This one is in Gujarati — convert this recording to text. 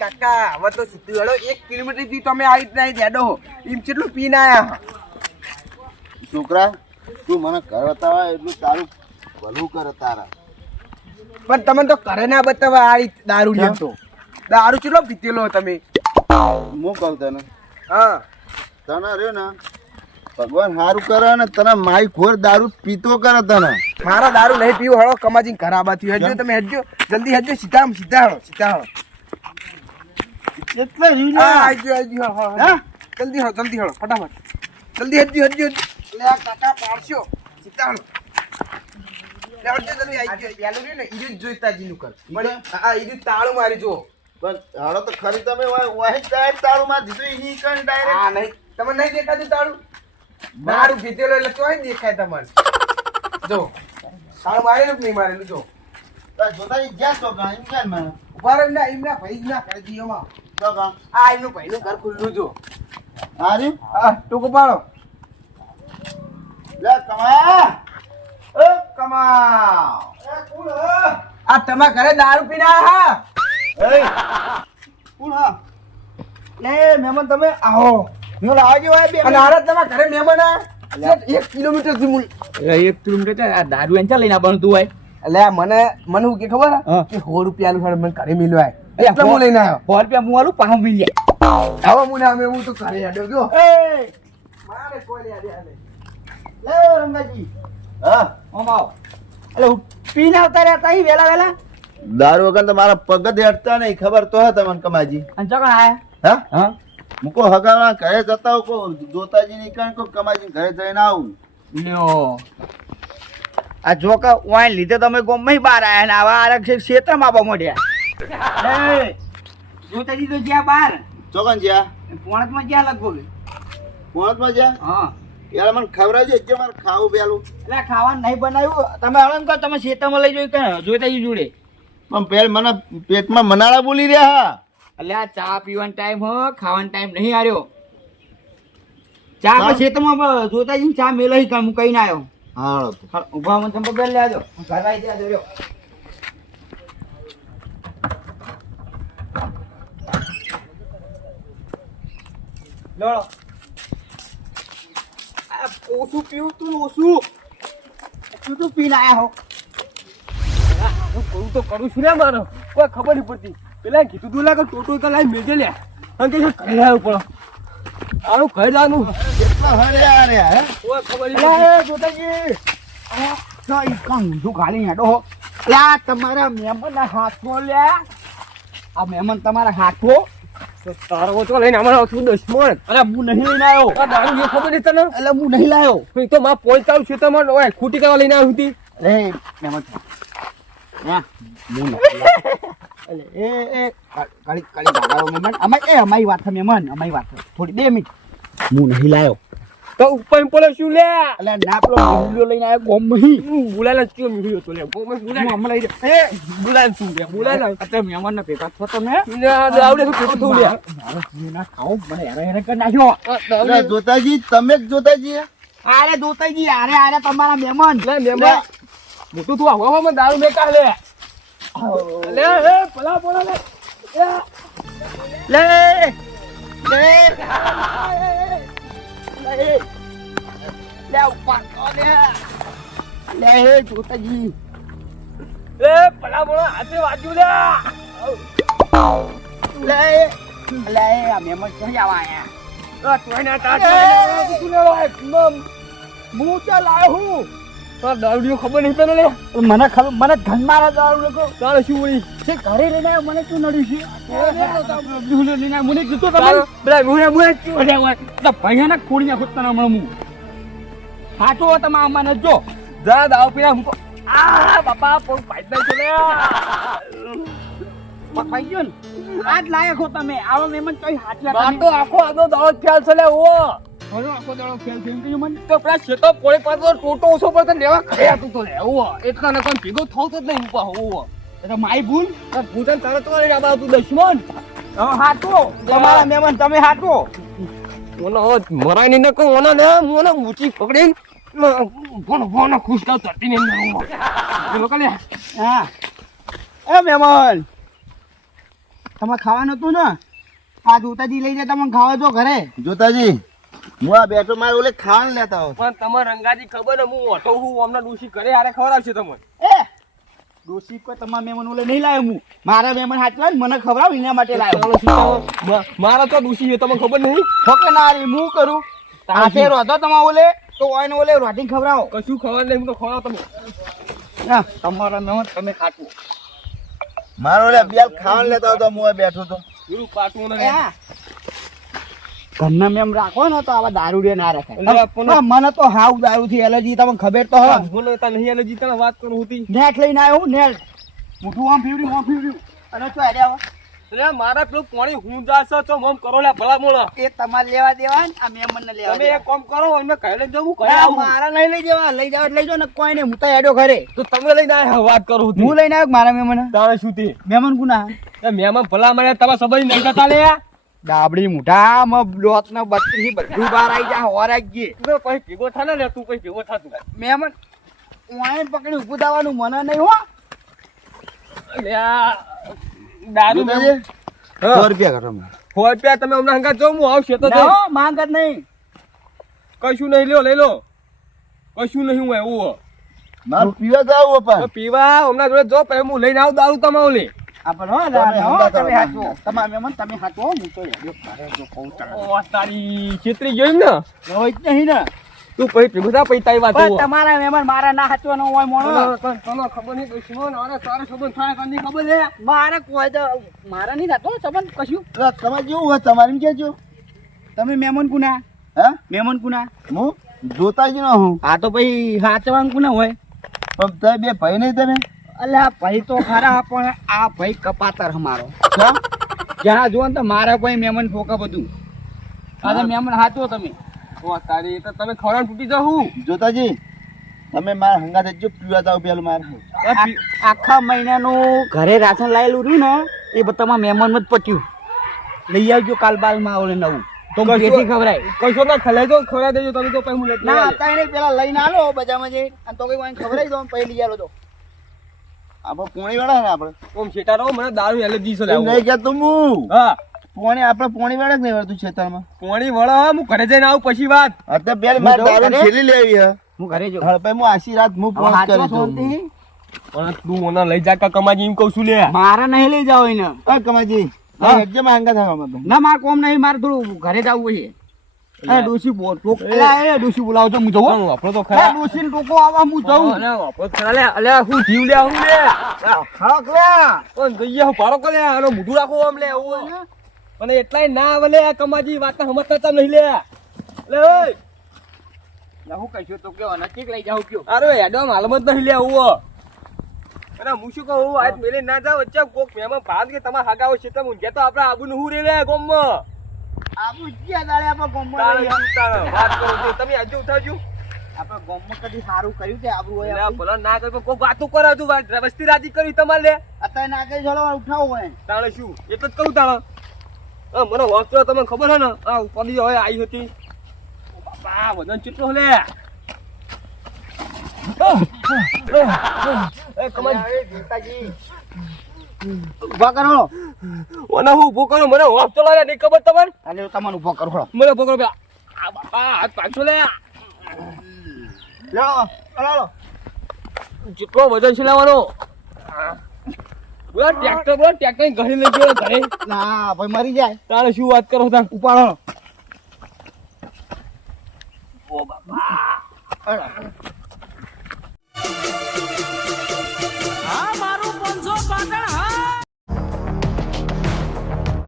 કાકા હવે તો સીધું હેડો 1 કિલોમીટર થી તમે આવી જ નહીં દેડો એમ કેટલું પીને આયા છોકરા તું મને ઘર બતાવે એટલું તારું ભલું કરે તારા પણ તમે તો ઘરે ના બતાવા આ દારૂ લ્યો તો દારૂ કેટલો પીતેલો તમે હું કહું તને હા તને રહ્યો ને ભગવાન સારું કરે ને તને માઈ ખોર દારૂ પીતો કરે તને મારા દારૂ નહીં પીવો હળો કમાજી ખરાબા થયું હેડજો તમે હેડજો જલ્દી હેડજો સીધા હળો એટલે જલ્દી હળો ફટાફટ જલ્દી હેડજો લે કાકા પાડશો સીધા હળો તાળું મારી જો પણ હાલો તો ખરી તમે વાહી ડાયરેક્ટ તારું માં દીધું ઈ કણ ડાયરેક્ટ હા નહીં તમને નહીં દેખાતું તાળું દારૂ પીતેલો એટલે તોય દેખાય તમને જો તાળું મારેલું કે નહીં મારેલું જો જોતા જ્યાં તો એમ ક્યાં મને ઉભા રહી ના એમના ભાઈ ના કરે જીઓમાં તો કા આ એમનું ભાઈનું ઘર ખુલ્લું જો આરે હા ટૂંકો પાડો લે કમા ઓ કમા આ તમારા ઘરે દારૂ પીને આયા એ કોણ હા લે મહેમાન તમે આવો નો લાવજો આ બે અને આરે તમારા ઘરે મહેમાન આયા 1 કિલોમીટર થી 1 કિલોમીટર આ દારૂ એન્ચા લઈને આવવાનું તું હોય એટલે મને હું કે ખબર કે 100 રૂપિયાનું ફળ મને ઘરે મિલવાય એટલે હું લઈને આવ્યો 100 રૂપિયા હું આલું પાછું મિલી જાય હવે હું નામે હું તો ઘરે હેડ્યો જો એ મારે કોઈ લે લે રંગાજી હા ઓમ આવ એટલે પીને આવતા રહેતા ઈ વેલા દારૂ વગર તો મારા પગ જ હટતા નહીં ખબર તો હે તમને કમાજી અને ચોકણ આયા હા હા મુકો હગાવા ઘરે જતા હો કો જોતાજી ની કણ કો કમાજી ઘરે જઈને આવું લ્યો આ જોકા વાઈન લીધે તમે ગોમમાં બહાર આયા ને આવા આરક ક્ષેત્રમાં આવવા માંડ્યા એ જોતાજી તો જ્યાં બહાર ચોકન જ્યાં પોણતમાં જ્યાં લગભગ કોણતમાં જ્યાં હા યાર મને ખવડાવજો જે મારે ખાવું પેલું એટલે ખાવાનું નહીં બનાવ્યું તમે હવે કહો તમે ક્ષેત્રમાં લઈ જોઈ કે જોતાજી જોડે પણ પેલ મને પેટમાં મનાળા બોલી રહ્યા એટલે આ ચા પીવાનો ટાઈમ હો ખાવાનો ટાઈમ નહીં આવ્યો ચા પછી ક્ષેત્રમાં જોતાજી ચા મેલો હું કઈ ના આવ્યો હા ઉભા મને ચંપા બેલ લેજો ઘર આવી ત્યાં જોયો લોડો આ ઓછું પીવું તું ઓછું તું પીને આયા હો હું તો કરું છું ને મારો કોઈ ખબર નહીં પડતી પેલા કીધું તું લાગે ટોટો કલાઈ મેજે લે અને કે ઘરે આવ્યું પણ આનું ઘરે જવાનું કેટલા હરે આરે હે કોઈ ખબર નહીં જોતાજી આ ઊંધું ખાલી હેડો હો એટલે આ તમારા મહેમાનના હાથો લ્યા આ મહેમાન તમારા હાથો તારો ઓછો લઈને અમારા છું દુશ્મન અરે હું નહીં લઈને આવ્યો આ દારૂ એ ખબર નહીં તને એટલે હું નહીં લાવ્યો એ તો માં પહોંચાવ છે તમારે ઓય ખૂટી કરવા લઈને આવી હતી અરે મહેમાન હા હું એટલે એ કાળી દાદાઓ મહેમાન અમારી વાત છે મહેમાન અમારી વાત છે થોડી 2 મિનિટ હું નહીં લાવ્યો તો ઉપર પડે શું લે એટલે ના પેલો વિડિયો લઈને આવ્યો ગોમહી બોલાય કેમ મિલ્યો તો લે બોમે બોલાય હું હમણાં એ બોલાય શું લે બોલાય અત્યારે મહેમાનના ભેગા થતો તમે આવડે શું કીધું લે મારો ના ખાઓ મને હેરાન કરી નાખ્યો અરે જોતાજી તમે જ જોતાજી આરે દોતાજી આરે તમારા મહેમાન લે મેમા મોટું તું હવામાં દારૂ મેકા લે લે એ પલા પોલા લે લે લે ઉપર લે દોતાજી એ પલા પોલા હાથે વાજુ લે લે આ મહેમાન ક્યાં આવા આયા તોય ના તા તું લે હું ચા લાયો હું તો દારૂ ખબર નહીં તને લે મને ખબર મને ધન મારા દારૂ લખો તારે શું વળી છે ઘરે લઈને આવ્યો મને શું નડ્યું છે લઈને મને કીધું તમે બધા મુરે મુરે અરે ઓય તો ભૈયાના ખોડી નાખો તને હમણાં હું સાચો તમે આમાં નજો જા દાવ પીના હું આ બાપા પોર પાઈતા છે લે પકાઈ ગયો ને આજ લાયક હો તમે આવો મહેમાન કઈ હાચલા બાટો આખો આનો દાવ ખ્યાલ છે લે ઓ હવે આખો દાડો ખેલ કેમ કે મને તો પેલા શેતો પોળે પાતો ટોટો ઓછો પર લેવા ખરે હતું તો લે ઓ એટલા ને કોઈ ભેગો થાવ તો જ નહીં ઉપા હો એટલે માઈ ભૂલ ભૂતન તારે તો લઈને આબા તું દુશ્મન હાટો તમારા મહેમાન તમે હાટો ઓનો મરાઈ ની નકો ઓનો ને ઓનો મૂચી પકડીને ભોનો ખુશ થાવ તરતી ને એ લોકો લે હા એ મહેમાન તમારે ખાવાનું હતું ને આ જોતાજી લઈ જાય તમને ખાવા જો ઘરે જોતાજી હું આ બેઠો મારે ઓલે ખાવાનું લેતા આવો પણ તમારે રંગાજી ખબર ને હું ઓટો હું અમને ડોશી કરે હારે ખવડાવશે તમને એ ડોસી કોઈ તમારા મહેમાન ઓલે નહીં લાવ્યો હું મારા મહેમાન હાચવા ને મને ખવડાવ એના માટે લાવ્યો મારા તો ડોશી છે તમને ખબર નહીં ફોકે ના રે હું કરું હાથે રોધો તમારે ઓલે તો ઓય ને ઓલે રોટી ખવડાવો કશું ખબર નહીં હું તો ખવડાવ તમે ના તમારા મહેમાન તમે ખાટું મારે ઓલે બેલ ખાવાનું લેતા આવો તો હું આ બેઠો તો ગુરુ પાટવું એ ને હા. ઘરના મેમ રાખો ને તો આવા દારૂ રે ના એટલે રખાય આપણને- પણ મને તો હાવ દારૂ થી એલર્જી તમને ખબર તો હા બોલો તા નહીં આલે જીતાને વાત કરું હતી નેટ લઈને આવ્યો હું નેટ મોટું આમ ફીવડ્યું અને તો હેડે આવો એટલે મારા પેલું પાણી હું જાશો તો મમ કરો લે ભલા મોળા એ તમારે લેવા દેવા ને આ મેમન ને લેવા તમે એક કામ કરો એમને કહી લઈને જવું કહી દેવા. આવું મારા નહીં લઈ જવા લઈ જાવ લઈ જાવ ને કોઈ નહીં હું તો હેડ્યો ઘરે તો તમે લઈને આયા વાત કરું હતી હું લઈને આવ્યો મારા મહેમાન તારે શું તે મહેમાન કુના એ મહેમાન ભલા મળ્યા તમારા સબઈ નહીં જતા લે ડાબડી મુઠા મ બ્લોક ને બત્રી બધું બહાર આવી જા હોર આવી ગઈ તું પછી ભેગો થા ને તું પછી ભેગો થા તું મહેમાન વાઈન પકડી ઊભું થવાનું મને નહીં હો એટલે આ દારૂ જોતાજી, હા. 100 રૂપિયા કરો મને. 100 રૂપિયા તમે હમણાં હંગાત જો હું આવશે તો ના હો, માંગ જ નહીં કશું નહીં લ્યો લઈ લો કશું નહીં હું એવું મારે પીવા જાવું પણ પીવા હમણાં જોડે જો પછી હું લઈને આવું દારૂ તમારે લે આપણ હો તમે હો હંગાત તમે આવો. હાચવો તમારા મહેમાન તમે હાચવો હું તો હેડ્યો ઘરે જો કહું તને ઓ તારી છેતરી ગયો એમ ને હોય જ નહીં ને તું પછી ભેગો થા પછી તારી વાત પણ હોવ. તમારા મહેમાન મારા ના હાચવાનો હોય મોણો તને ખબર નહીં કશું ને તારે ખબર થાય કાંઈ ખબર લે મારે કોઈ તો મારા નહીં થતો સંબંધ કશું એટલે તમારે જેવું હોય તમારે એમ કહેજો તમે મહેમાન કુના હા મહેમાન કુના હું જોતાજી નો હું આ તો પછી હાચવાનું કુના હોય પણ તમે બે ભાઈ નહીં તમે અલ્યા ભાઈ તો ખરા પણ આ ભાઈ કપાતર અમારો હા? જ્યાં જુઓ ને તો મારા કોઈ મહેમાન ફોકા બધું આ તો મહેમાન હાચવો તમે ઓ તારી તો તમે ખવડાવીને તૂટી જાઉં જોતાજી તમે મારા હંગાત જ પીવા જાવ પેલું મારે આખા મહિનાનું ઘરે રાશન લાયેલું રહ્યું ને એ બધામાં મહેમાન જ પટ્યું લઈ આવજો કાલ બાલ માં ઓલે નવું તો કશો- પેટી ખવડાય કશો ના ખલાઈ દો ખવડાવી દેજો તમે તો પછી હું લેતો ના આવું. અત્યારે પેલા લઈને આલો બજારમાં જઈ અને તો કઈ વાંઈ ખવડાવી દો પછી લઈ આલો તો આપણે પોણી વાળા ને આપણે ઓમ શેટા રહો મને દારૂ એલર્જી છે એમ લાવું. નહીં કહેતો હું હા પોણી આપણે પોણી વાળા જ નહીં વળતું ખેતરમાં પોણી વળો હું ઘરે જઈને આવું પછી વાત અત્યારે પેલી મારે હું જાઉં દારૂ ઘરે? છેલ્લી લેવી હે હું ઘરે જો હવે પછી હું આશી રાત હું ફોન હાચવો કરી દઉં શાંતિ. પણ તું મને લઈ જા કા કમાજી એમ કહું છું લે મારે નહીં લઈ જાવ એને હા કમાજી હા. હેડજે માં હંગા થવા અમે ના મારે કોમ નહીં મારે થોડું ઘરે જવું છે એ ડોસી બોલ એ ડોસી બોલાવજો હું જવું પણ વાપરો તો એ ખરા ડોસી ને ટોકો આવા હું જઉં અલે વાપરો તો ખરા લે અલે હું જીવ લે હું લે ખડક લે પણ જઈએ હું પારો કરે આનો મોઢું રાખો આમ લે એવું મને એટલાય ના આવે લે કમાજી વાત સમજતા તા નહીં લે લે ઓય હું કહીશું તો કેવો નજીક લઈ જાઉં કયો અરે હેડો માલમ જ નહીં લે આવું અરે હું શું કહું આજ મેલે ના જાવ વચ્ચે કોક મહેમાન ભાત કે તમારા હાગાઓ છે તમે ઊંઘ્યા તો આપણે આબુ હું રે લે ગોમમાં આબુ ક્યાં દાડે આપણે ગોમમાં તારે લઈ શું તારે વાત કરો છો તમે આજે ઉઠાવજો આપણે ગોમમાં કદી સારું કર્યું છે આબુ હોય એટલે આ આપણું. ભલા ના કરી કોક વાતો કરે તું વસ્તી રાજી કરી તમારે લે અત્યારે નાકે જળવા ઉઠાવો હોય તાણે શું એટલે જ કહું તાણે મને વાંચો તમને ખબર છે ને આ ઉપાડી હવે આવી હતી ઓ બાપા વજન કેટલો લે એ કમાઈ ઉભા કરો ઓને હું ઊભો કરું મને વાંચતો લાગે નહીં ખબર તમારે હાલે તમારું ઉભો કરો ખડો મને પકડો બે આ બાપા હાથ પાછો લે લો લો જેટલો વજન છે લેવાનો બોલા ટ્રેક્ટર ઘરે લઈ ગયો ઘરે ના ભાઈ મરી જાય તારે શું વાત કરો તા ઉપાડો ઓ બાપા